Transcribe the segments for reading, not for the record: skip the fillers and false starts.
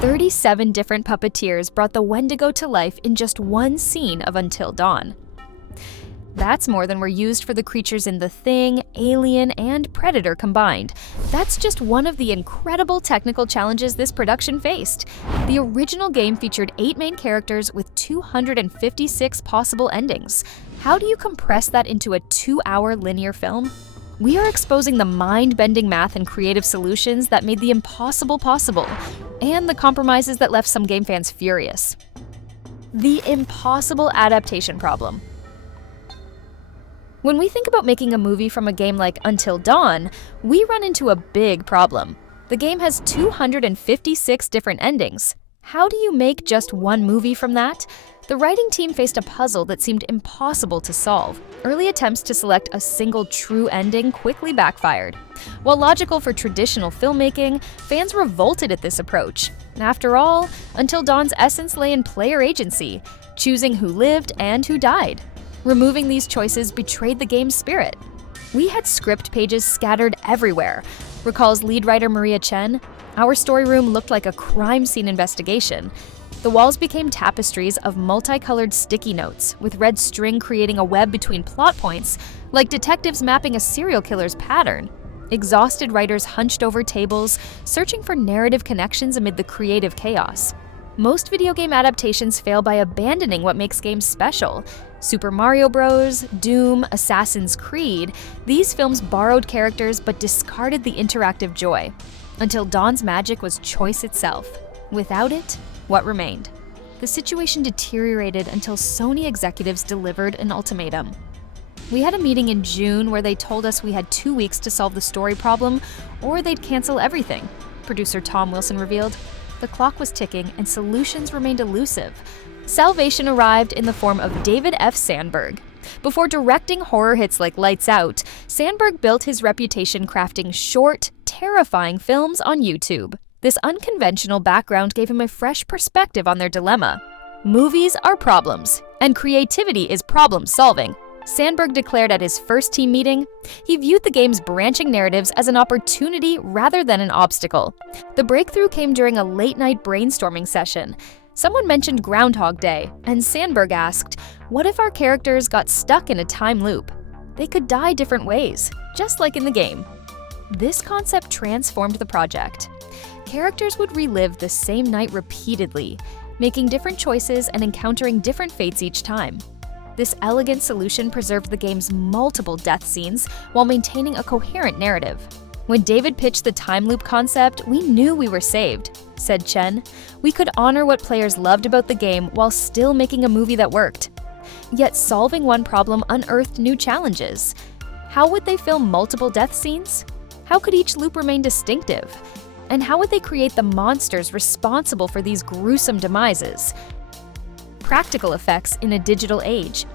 37 different puppeteers brought the Wendigo to life in just one scene of Until Dawn. That's more than were used for the creatures in The Thing, Alien, and Predator combined. That's just one of the incredible technical challenges this production faced. The original game featured 8 main characters with 256 possible endings. How do you compress that into a 2-hour linear film? We are exposing the mind-bending math and creative solutions that made the impossible possible, and the compromises that left some game fans furious. The impossible adaptation problem. When we think about making a movie from a game like Until Dawn, we run into a big problem. The game has 256 different endings. How do you make just one movie from that? The writing team faced a puzzle that seemed impossible to solve. Early attempts to select a single true ending quickly backfired. While logical for traditional filmmaking, fans revolted at this approach. After all, Until Dawn's essence lay in player agency, choosing who lived and who died. Removing these choices betrayed the game's spirit. We had script pages scattered everywhere, recalls lead writer Maria Chen. Our story room looked like a crime scene investigation. The walls became tapestries of multicolored sticky notes, with red string creating a web between plot points, like detectives mapping a serial killer's pattern. Exhausted writers hunched over tables, searching for narrative connections amid the creative chaos. Most video game adaptations fail by abandoning what makes games special. Super Mario Bros., Doom, Assassin's Creed, these films borrowed characters but discarded the interactive joy. Until Dawn's magic was choice itself. Without it, what remained? The situation deteriorated until Sony executives delivered an ultimatum. We had a meeting in June where they told us we had 2 weeks to solve the story problem or they'd cancel everything, producer Tom Wilson revealed. The clock was ticking and solutions remained elusive. Salvation arrived in the form of David F. Sandberg. Before directing horror hits like Lights Out, Sandberg built his reputation crafting short, terrifying films on YouTube. This unconventional background gave him a fresh perspective on their dilemma. Movies are problems, and creativity is problem solving, Sandberg declared at his first team meeting. He viewed the game's branching narratives as an opportunity rather than an obstacle. The breakthrough came during a late-night brainstorming session. Someone mentioned Groundhog Day, and Sandberg asked, "What if our characters got stuck in a time loop? They could die different ways, just like in the game." This concept transformed the project. Characters would relive the same night repeatedly, making different choices and encountering different fates each time. This elegant solution preserved the game's multiple death scenes while maintaining a coherent narrative. When David pitched the time loop concept, we knew we were saved, said Chen. We could honor what players loved about the game while still making a movie that worked. Yet solving one problem unearthed new challenges. How would they film multiple death scenes? How could each loop remain distinctive? And how would they create the monsters responsible for these gruesome demises? Practical effects in a digital age.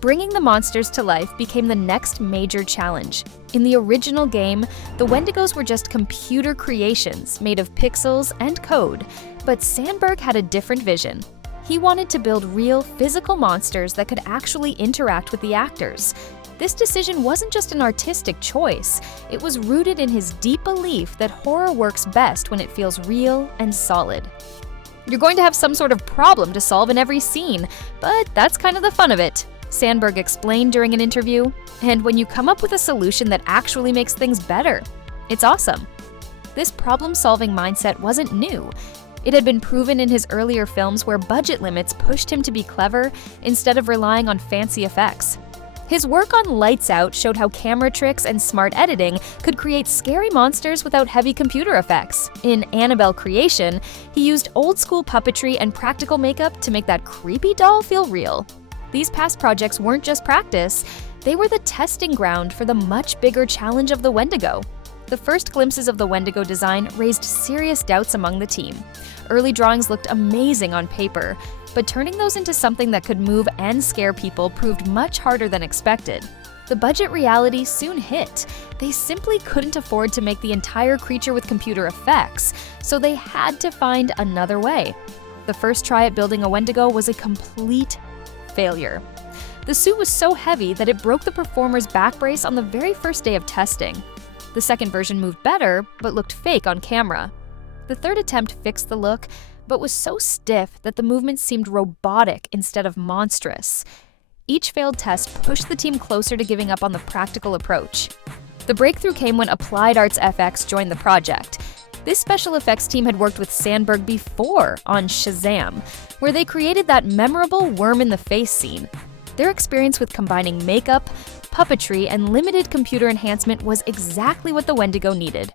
Bringing the monsters to life became the next major challenge. In the original game, the Wendigos were just computer creations made of pixels and code, but Sandberg had a different vision. He wanted to build real, physical monsters that could actually interact with the actors. This decision wasn't just an artistic choice, it was rooted in his deep belief that horror works best when it feels real and solid. You're going to have some sort of problem to solve in every scene, but that's kind of the fun of it, Sandberg explained during an interview. And when you come up with a solution that actually makes things better, it's awesome. This problem-solving mindset wasn't new. It had been proven in his earlier films where budget limits pushed him to be clever instead of relying on fancy effects. His work on Lights Out showed how camera tricks and smart editing could create scary monsters without heavy computer effects. In Annabelle Creation, he used old-school puppetry and practical makeup to make that creepy doll feel real. These past projects weren't just practice, they were the testing ground for the much bigger challenge of the Wendigo. The first glimpses of the Wendigo design raised serious doubts among the team. Early drawings looked amazing on paper, but turning those into something that could move and scare people proved much harder than expected. The budget reality soon hit. They simply couldn't afford to make the entire creature with computer effects, so they had to find another way. The first try at building a Wendigo was a complete failure. The suit was so heavy that it broke the performer's back brace on the very first day of testing. The second version moved better, but looked fake on camera. The third attempt fixed the look, but was so stiff that the movements seemed robotic instead of monstrous. Each failed test pushed the team closer to giving up on the practical approach. The breakthrough came when Applied Arts FX joined the project. This special effects team had worked with Sandberg before on Shazam, where they created that memorable worm-in-the-face scene. Their experience with combining makeup, puppetry, and limited computer enhancement was exactly what the Wendigo needed.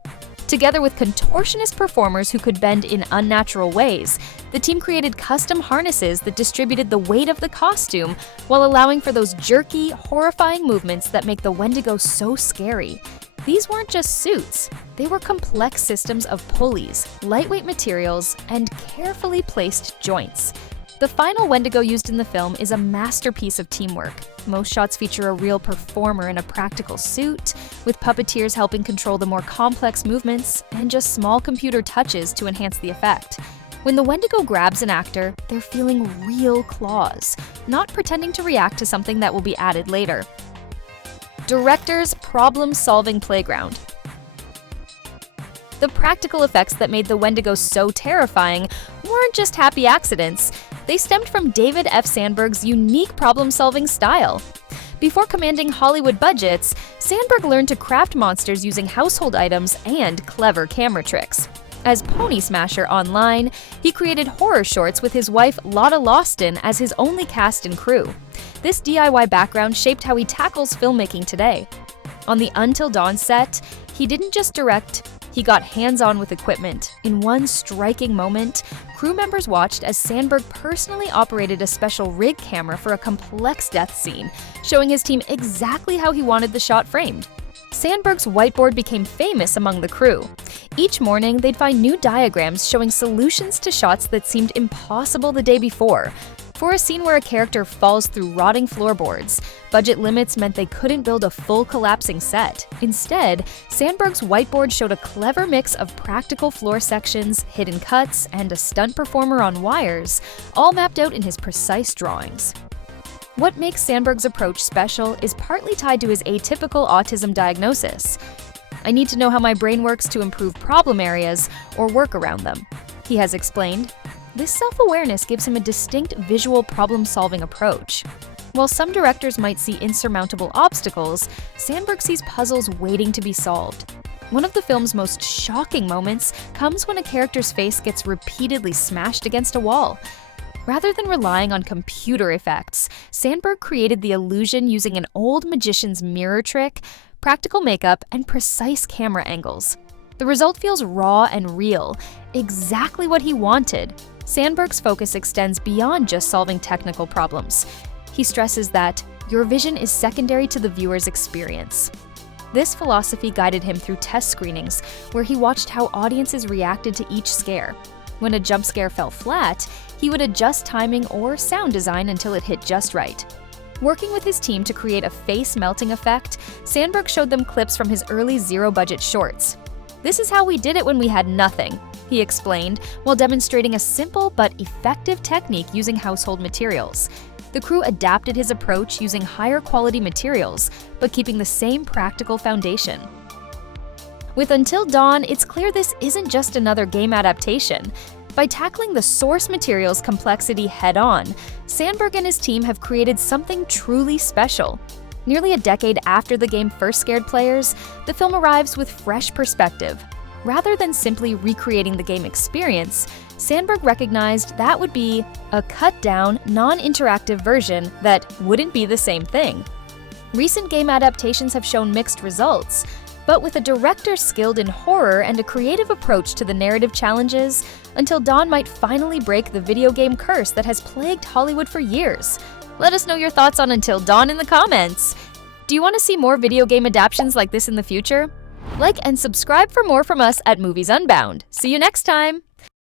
Together with contortionist performers who could bend in unnatural ways, the team created custom harnesses that distributed the weight of the costume while allowing for those jerky, horrifying movements that make the Wendigo so scary. These weren't just suits. They were complex systems of pulleys, lightweight materials, and carefully placed joints. The final Wendigo used in the film is a masterpiece of teamwork. Most shots feature a real performer in a practical suit, with puppeteers helping control the more complex movements, and just small computer touches to enhance the effect. When the Wendigo grabs an actor, they're feeling real claws, not pretending to react to something that will be added later. Director's problem-solving playground. The practical effects that made the Wendigo so terrifying weren't just happy accidents. They stemmed from David F. Sandberg's unique problem-solving style. Before commanding Hollywood budgets, Sandberg learned to craft monsters using household items and clever camera tricks. As Pony Smasher online, he created horror shorts with his wife Lotta Lawston as his only cast and crew. This DIY background shaped how he tackles filmmaking today. On the Until Dawn set, he didn't just direct, he got hands-on with equipment. In one striking moment, crew members watched as Sandberg personally operated a special rig camera for a complex death scene, showing his team exactly how he wanted the shot framed. Sandberg's whiteboard became famous among the crew. Each morning, they'd find new diagrams showing solutions to shots that seemed impossible the day before. For a scene where a character falls through rotting floorboards, budget limits meant they couldn't build a full collapsing set. Instead, Sandberg's whiteboard showed a clever mix of practical floor sections, hidden cuts, and a stunt performer on wires, all mapped out in his precise drawings. What makes Sandberg's approach special is partly tied to his atypical autism diagnosis. "I need to know how my brain works to improve problem areas or work around them," he has explained. This self-awareness gives him a distinct visual problem-solving approach. While some directors might see insurmountable obstacles, Sandberg sees puzzles waiting to be solved. One of the film's most shocking moments comes when a character's face gets repeatedly smashed against a wall. Rather than relying on computer effects, Sandberg created the illusion using an old magician's mirror trick, practical makeup, and precise camera angles. The result feels raw and real, exactly what he wanted. Sandberg's focus extends beyond just solving technical problems. He stresses that your vision is secondary to the viewer's experience. This philosophy guided him through test screenings, where he watched how audiences reacted to each scare. When a jump scare fell flat, he would adjust timing or sound design until it hit just right. Working with his team to create a face-melting effect, Sandberg showed them clips from his early zero-budget shorts. "This is how we did it when we had nothing," he explained, while demonstrating a simple but effective technique using household materials. The crew adapted his approach using higher quality materials, but keeping the same practical foundation. With Until Dawn, it's clear this isn't just another game adaptation. By tackling the source material's complexity head-on, Sandberg and his team have created something truly special. Nearly a decade after the game first scared players, the film arrives with fresh perspective. Rather than simply recreating the game experience, Sandberg recognized that would be a cut-down, non-interactive version that wouldn't be the same thing. Recent game adaptations have shown mixed results, but with a director skilled in horror and a creative approach to the narrative challenges, Until Dawn might finally break the video game curse that has plagued Hollywood for years. Let us know your thoughts on Until Dawn in the comments. Do you want to see more video game adaptations like this in the future? Like and subscribe for more from us at Movies Unbound. See you next time!